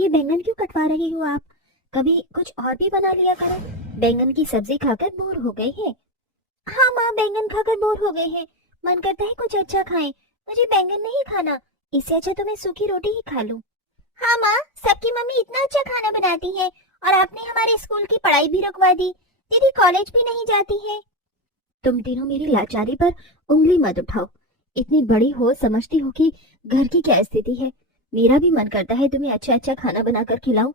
ये बैंगन क्यों कटवा रही हो आप? कभी कुछ और भी बना लिया करो। बैंगन की सब्जी खाकर बोर हो गए हैं। हाँ माँ, बैंगन खाकर बोर हो गए हैं। मन करता है कुछ अच्छा खाएं। मुझे बैंगन नहीं खाना, इससे अच्छा तो मैं सूखी रोटी ही खा लूं। हाँ माँ, सबकी मम्मी इतना अच्छा खाना बनाती है और आपने हमारे स्कूल की पढ़ाई भी रुकवा दी। दीदी कॉलेज भी नहीं जाती है। तुम तीनों मेरी लाचारी पर उंगली मत उठाओ। इतनी बड़ी हो, समझती हो कि घर की क्या स्थिति है। मेरा भी मन करता है तुम्हें अच्छा अच्छा खाना बनाकर खिलाऊं।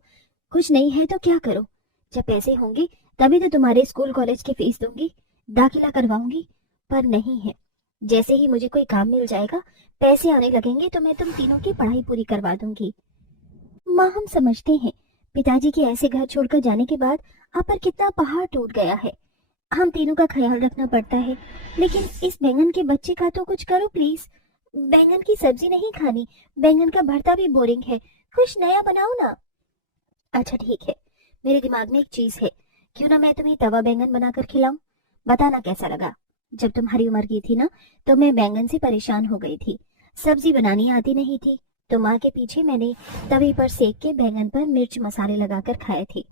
कुछ नहीं है तो क्या करो, जब पैसे होंगे तभी तो तुम्हारे स्कूल कॉलेज की फीस दूंगी, दाखिला करवाऊंगी। पर नहीं है। जैसे ही मुझे कोई काम मिल जाएगा, पैसे आने लगेंगे तो मैं तुम तीनों की पढ़ाई पूरी करवा दूंगी। माँ, हम समझते हैं पिताजी के ऐसे घर छोड़कर जाने के बाद आप पर कितना पहाड़ टूट गया है। हम तीनों का ख्याल रखना पड़ता है, लेकिन इस बैंगन के बच्चे का तो कुछ करो प्लीज। बैंगन की सब्जी नहीं खानी, बैंगन का भरता भी बोरिंग है, कुछ नया बनाओ ना। अच्छा ठीक है, मेरे दिमाग में एक चीज है, क्यों ना मैं तुम्हें तवा बैंगन बनाकर खिलाऊं। बताना कैसा लगा। जब तुम्हारी उम्र की थी ना, तो मैं बैंगन से परेशान हो गई थी। सब्जी बनानी आती नहीं थी, तो माँ के पीछे मैंने तवे पर सेक के बैंगन पर मिर्च मसाले लगाकर खाए थे।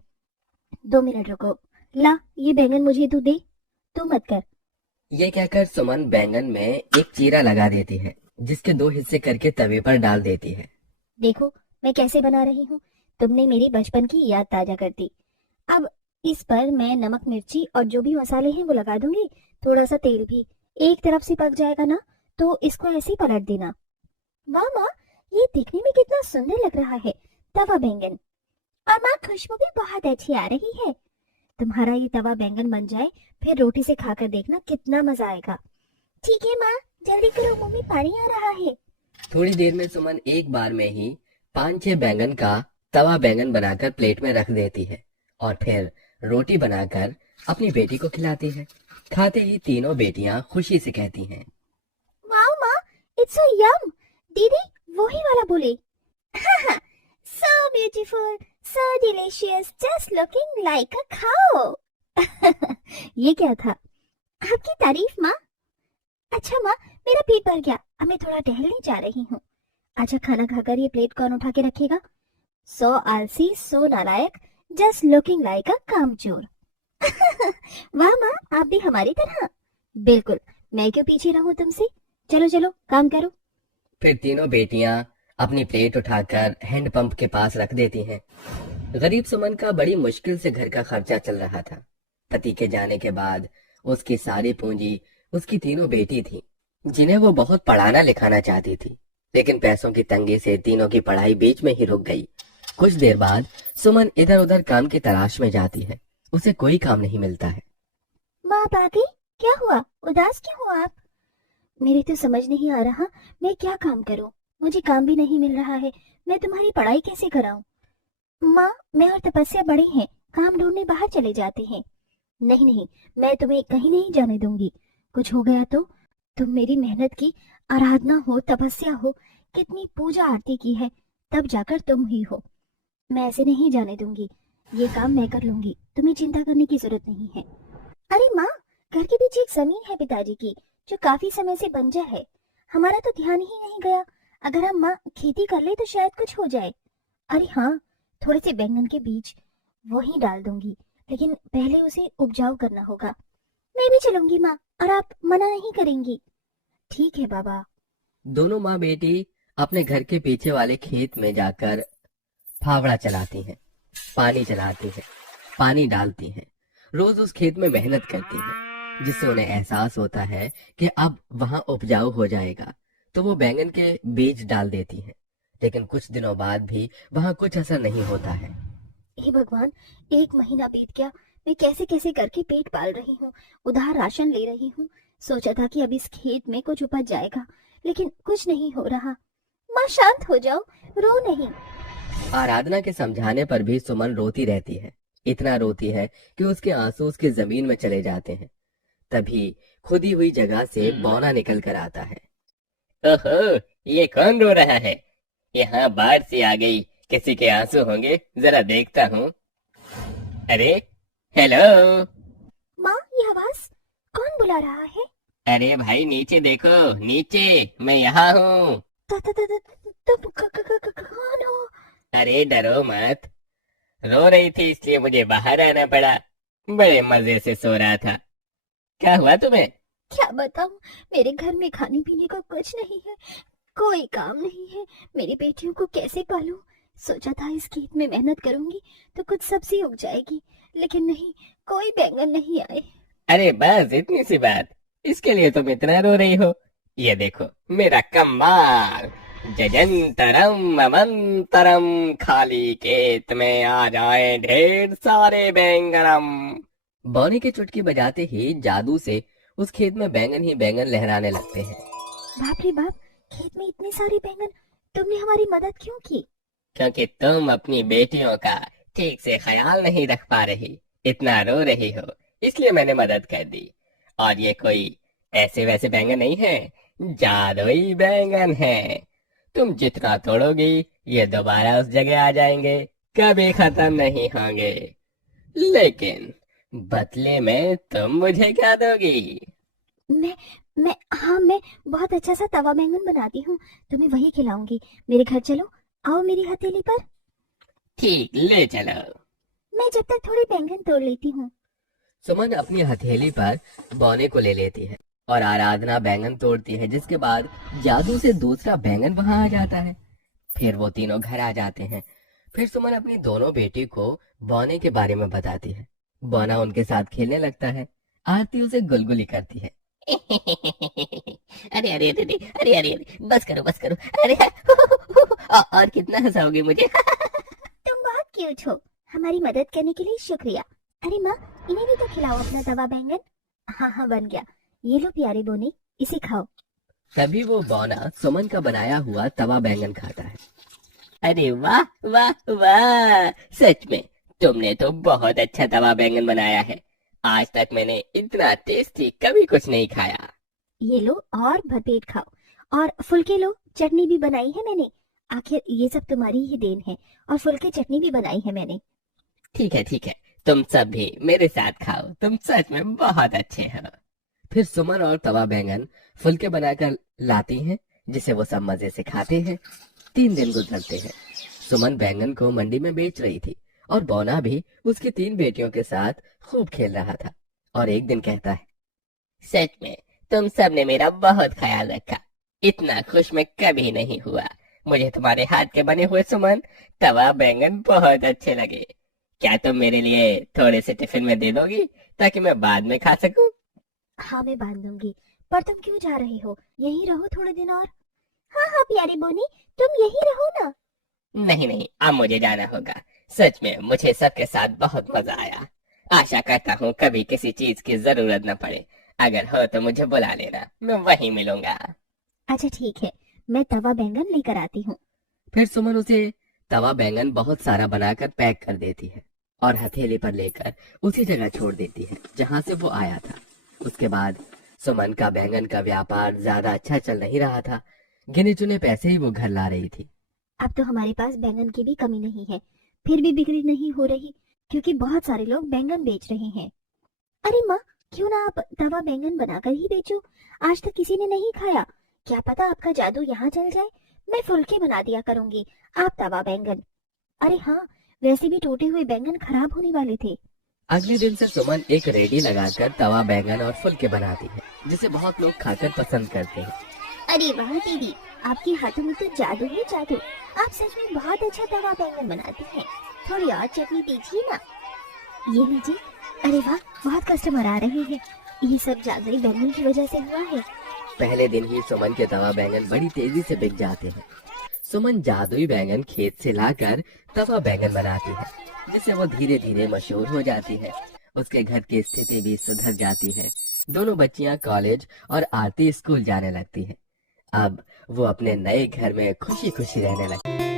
2 मिनट रुको। ला, ये बैंगन मुझे तू दे। तू मत कर। ये कहकर सुमन बैंगन में एक चीरा लगा देती है, जिसके 2 हिस्से करके तवे पर डाल देती है। देखो मैं कैसे बना रही हूँ, तुमने मेरी बचपन की याद ताजा कर दी। अब इस पर मैं नमक मिर्ची और जो भी मसाले हैं वो लगा दूंगी, थोड़ा सा तेल भी। एक तरफ से पक जाएगा ना, तो इसको ऐसे ही पलट देना। वाह माँ, ये दिखने में कितना सुंदर लग रहा है, तवा बैंगन। और माँ, खुशबू भी बहुत अच्छी आ रही है। तुम्हारा ये तवा बैंगन बन जाए, फिर रोटी से खाकर देखना कितना मजा आएगा। ठीक है माँ, जल्दी करो, मुंह में पानी आ रहा है। थोड़ी देर में सुमन एक बार में ही 5-6 बैंगन का तवा बैंगन बनाकर प्लेट में रख देती है और फिर रोटी बनाकर अपनी बेटी को खिलाती है। खाते ही तीनों बेटियां खुशी से कहती हैं, वाओ माँ, इट्स सो यम। दीदी वही वाला बोले। So beautiful, so delicious, just looking like a cow. ये क्या था? आपकी तारीफ माँ। अच्छा माँ, मेरा पेट भर गया, अब मैं थोड़ा टहलने जा रही हूँ। अच्छा, खाना खाकर ये प्लेट कौन उठा के रखेगा? सो आलसी, सो नालायक, जस्ट लुकिंग लाइक अ कामचोर। वाह माँ, आप भी हमारी तरह। बिल्कुल, मैं क्यों पीछे रहूं तुमसे। चलो चलो काम करो। फिर तीनों बेटियां अपनी प्लेट उठाकर हैंडपंप के पास रख देती हैं। गरीब सुमन का बड़ी मुश्किल से घर का खर्चा चल रहा था। पति के जाने के बाद उसकी सारी पूंजी उसकी तीनों बेटी थी, जिन्हें वो बहुत पढ़ाना लिखाना चाहती थी। लेकिन पैसों की तंगी से तीनों की पढ़ाई बीच में ही रुक गई। कुछ देर बाद सुमन इधर उधर काम की तलाश में जाती है। उसे कोई काम नहीं मिलता है। माँ बाकी, क्या हुआ, उदास क्यों हो आप? मेरी तो समझ नहीं आ रहा, मैं क्या काम करूं। मुझे काम भी नहीं मिल रहा है, मैं तुम्हारी पढ़ाई कैसे कराऊं? माँ, मैं और तपस्या बड़े हैं, काम ढूंढने बाहर चले जाते हैं। नहीं नहीं, मैं तुम्हें कहीं नहीं जाने दूंगी। कुछ हो गया तो? तुम मेरी मेहनत की आराधना हो, तपस्या हो, कितनी पूजा आरती की है, तब जाकर तुम ही हो। मैं ऐसे नहीं जाने दूंगी। ये काम मैं कर लूंगी, तुम्हें चिंता करने की जरूरत नहीं है। अरे माँ, घर के पीछे एक जमीन है पिताजी की, जो काफी समय से बंजर है। हमारा तो ध्यान ही नहीं गया। अगर हम माँ खेती कर ले तो शायद कुछ हो जाए। अरे हाँ, थोड़े से बैंगन के बीज वही डाल दूंगी, लेकिन पहले उसे उपजाऊ करना होगा। मैं भी चलूंगी माँ, और आप मना नहीं करेंगी? ठीक है बाबा। दोनों माँ बेटी अपने घर के पीछे वाले खेत में जाकर फावड़ा चलाती हैं, पानी चलाती हैं, पानी डालती हैं। रोज उस खेत में मेहनत करती हैं, जिससे उन्हें एहसास होता है कि अब वहां उपजाऊ हो जाएगा, तो वो बैंगन के बीज डाल देती हैं। लेकिन कुछ दिनों बाद भी वहां कुछ असर नहीं होता है। हे भगवान, 1 महीना बीत गया। मैं कैसे कैसे करके पेट पाल रही हूँ, उधार राशन ले रही हूँ। सोचा था कि अब इस खेत में कुछ उपज जाएगा, लेकिन कुछ नहीं हो रहा। माँ शांत हो जाओ, रो नहीं। आराधना के समझाने पर भी सुमन रोती रहती है। इतना रोती है कि उसके आंसू उसकी जमीन में चले जाते हैं। तभी खुदी हुई जगह से बौना निकल कर आता है। ओहो, ये कौन रो रहा है? यहाँ बाढ़ सी आ गई, किसी के आंसू होंगे, जरा देखता हूँ। अरे, हेलो। माँ, ये आवाज कौन बुला रहा है? अरे भाई नीचे देखो, नीचे, मैं यहाँ हूँ। तुम कौन हो? अरे डरो मत, रो रही थी इसलिए मुझे बाहर आना पड़ा। बड़े मजे से सो रहा था। क्या हुआ तुम्हें? क्या बताऊं, मेरे घर में खाने पीने को कुछ नहीं है, कोई काम नहीं है। मेरी बेटियों को कैसे पालूं? सोचा था इस खेत में मेहनत करूंगी तो कुछ सब्जी उग जाएगी, लेकिन नहीं, कोई बैंगन नहीं आए। अरे बस इतनी सी बात, इसके लिए तुम इतना रो रही हो? ये देखो मेरा कमाल, जजंतरम अमंतरम, खाली खेत में आ जाए ढेर सारे बैंगनम। बौनी की चुटकी बजाते ही जादू से उस खेत में बैंगन ही बैंगन लहराने लगते हैं। बाप रे बाप, खेत में इतने सारे बैंगन! तुमने हमारी मदद क्यों की? क्योंकि तुम अपनी बेटियों का ठीक से ख्याल नहीं रख पा रही, इतना रो रही हो, इसलिए मैंने मदद कर दी। और ये कोई ऐसे वैसे बैंगन नहीं है, जादुई बैंगन है। तुम जितना तोड़ोगी ये दोबारा उस जगह आ जाएंगे, कभी खत्म नहीं होंगे। लेकिन बदले में तुम मुझे क्या दोगी? मैं मैं बहुत अच्छा सा तवा बैंगन बनाती हूँ, तुम्हें वही खिलाऊंगी। मेरे घर चलो, आओ मेरी हथेली पर। ठीक, ले चलो। मैं जब तक थोड़ी बैंगन तोड़ लेती हूँ। सुमन अपनी हथेली पर बौने को ले लेती है और आराधना बैंगन तोड़ती है, जिसके बाद जादू से दूसरा बैंगन वहां आ जाता है। फिर वो तीनों घर आ जाते हैं। फिर सुमन अपनी दोनों बेटी को बौने के बारे में बताती है। बौना उनके साथ खेलने लगता है। आरती उसे गुलगुली करती है। अरे अरे अरे अरे अरे अरे, बस करो अरे और कितना हंसाओगे मुझे? तुम बहुत क्यूट हो, हमारी मदद करने के लिए शुक्रिया। अरे माँ, इन्हें भी तो खिलाओ अपना तवा बैंगन। हाँ हाँ, बन गया, ये लो प्यारे बोनी, इसे खाओ। तभी वो बौना सुमन का बनाया हुआ तवा बैंगन खाता है। अरे वाह वाह वाह, सच में तुमने तो बहुत अच्छा तवा बैंगन बनाया है। आज तक मैंने इतना टेस्टी कभी कुछ नहीं खाया। ये लो और भरपेट खाओ, और फुलके लो, चटनी भी बनाई है मैंने। आखिर ये सब तुम्हारी ही देन है, और फुलके चटनी भी बनाई है मैंने। ठीक है, तुम सब भी मेरे साथ खाओ, तुम सच में बहुत अच्छे हो। फिर सुमन और तवा बैंगन फुलके बनाकर लाती हैं, जिसे वो सब मजे से खाते हैं। 3 दिन गुजरते हैं। सुमन बैंगन को मंडी में बेच रही थी और बौना भी उसकी 3 बेटियों के साथ खूब खेल रहा था। और एक दिन कहता है, सच में तुम सब ने मेरा बहुत ख्याल रखा, इतना खुश मैं कभी नहीं हुआ। मुझे तुम्हारे हाथ के बने हुए सुमन तवा बैंगन बहुत अच्छे लगे। क्या तुम मेरे लिए थोड़े से टिफिन में दे दोगी, ताकि मैं बाद में खा सकूं? हाँ, मैं बांध दूंगी, पर तुम क्यों जा रहे हो? यहीं रहो थोड़े दिन और। हाँ हाँ प्यारी बोनी, तुम यहीं रहो ना। नहीं, अब मुझे जाना होगा। सच में मुझे सबके साथ बहुत मजा आया। आशा करता हूँ कभी किसी चीज की जरूरत न पड़े। अगर हो तो मुझे बुला लेना, मैं वहीं मिलूंगा। अच्छा ठीक है, मैं तवा बैंगन लेकर आती हूँ। फिर सुमन उसे तवा बैंगन बहुत सारा बनाकर पैक कर देती है और हथेली पर लेकर उसी जगह छोड़ देती है जहाँ से वो आया था। उसके बाद सुमन का बैंगन का व्यापार ज्यादा अच्छा चल नहीं रहा था। गिने चुने पैसे ही वो घर ला रही थी। अब तो हमारे पास बैंगन की भी कमी नहीं है, फिर भी बिक्री नहीं हो रही, क्योंकि बहुत सारे लोग बैंगन बेच रहे हैं। अरे माँ, क्यों ना आप तवा बैंगन बनाकर ही बेचो? आज तक किसी ने नहीं खाया, क्या पता आपका जादू यहाँ चल जाए। मैं फुलके बना दिया करूंगी, आप तवा बैंगन। अरे हाँ, वैसे भी टूटे हुए बैंगन खराब होने वाले थे। अगले दिन से सुमन एक रेडी लगाकर तवा बैंगन और फुलके बनाती है, जिसे बहुत लोग खाकर पसंद करते हैं। अरे वाह दीदी, आपके हाथों में तो जादू है जादू। आप सच में बहुत अच्छा तवा बैंगन बनाती हैं। थोड़ी और चटनी दीजिए ना। ये लीजिए। अरे वाह, बहुत कस्टमर आ रहे हैं। ये सब जादुई बैंगन की वजह से हुआ है। पहले दिन ही सुमन के तवा बैंगन बड़ी तेजी से बिक जाते हैं। सुमन जादुई बैंगन खेत से लाकर तवा बैंगन बनाती है, जिससे वो धीरे धीरे मशहूर हो जाती है। उसके घर की स्थिति भी सुधर जाती है। दोनों बच्चियां कॉलेज और आरती स्कूल जाने लगती है। अब वो अपने नए घर में खुशी खुशी रहने लगती है।